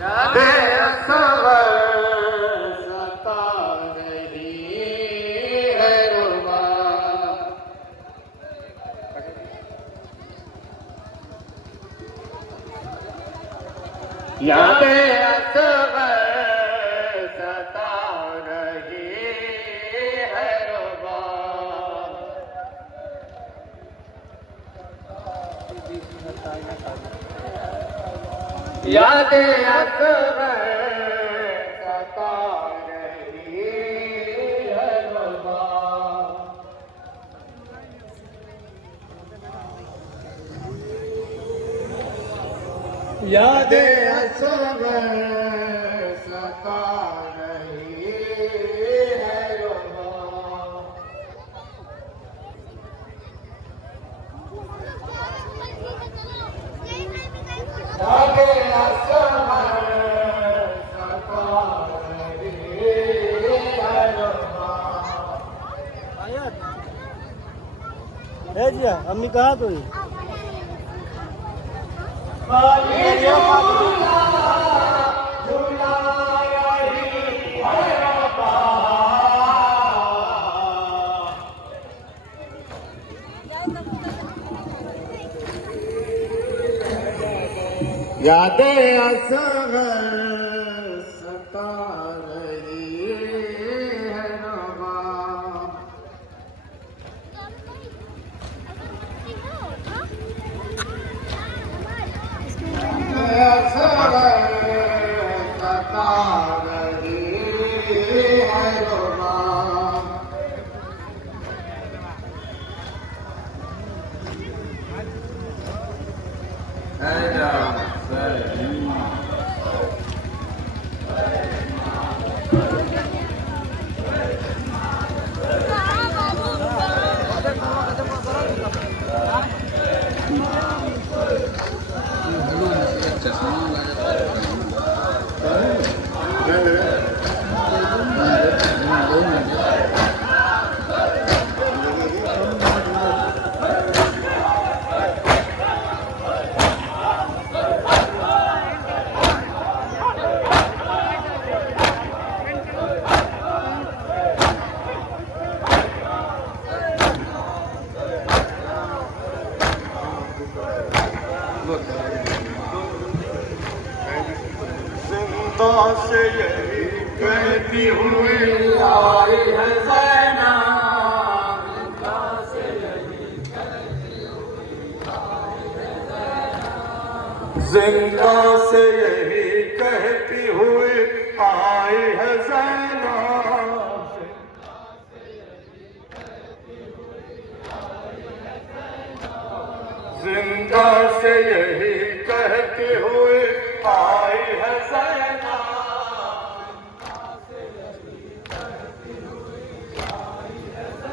यादे असगर सता रही है रुबा। यादे असगर सता रही है रुबा। यादे असगर सता रही है रुबा। यादे असगर सता रही है रुबा। यादे असगर सता रही है रुबा। है जी अम्मी कहाँ तो यादे असगर सता रही है रुबा। असगर सता रही है रुबा। जिंदा से यही कहती हुई आई है ज़ैना। जिंदा से यही कहती हुई आई है ज़ैना। जिंदा से यही कहती हुई आई है ज़ैना। जिंदा से यही कहते हुए आई है ज़ैना।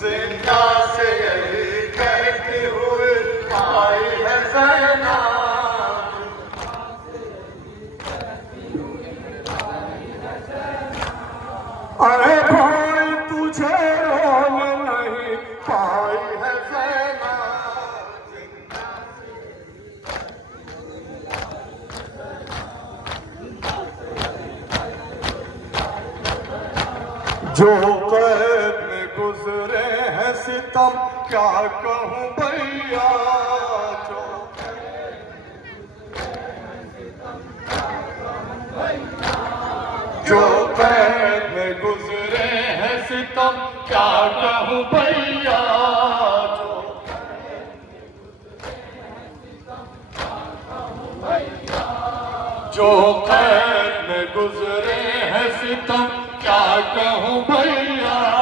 जिंदा से यही कहते हुए आई है ज़ैना। अरे भाई तुझे रोन नहीं पाई है ज़ैना। जो कैद में गुजरे हैं सितम क्या कहूँ भैया। जो कैद में गुजरे हैं सितम क्या कहूँ भैया। जो कैद में गुजरे हैं सितम क्या कहूँ भैया।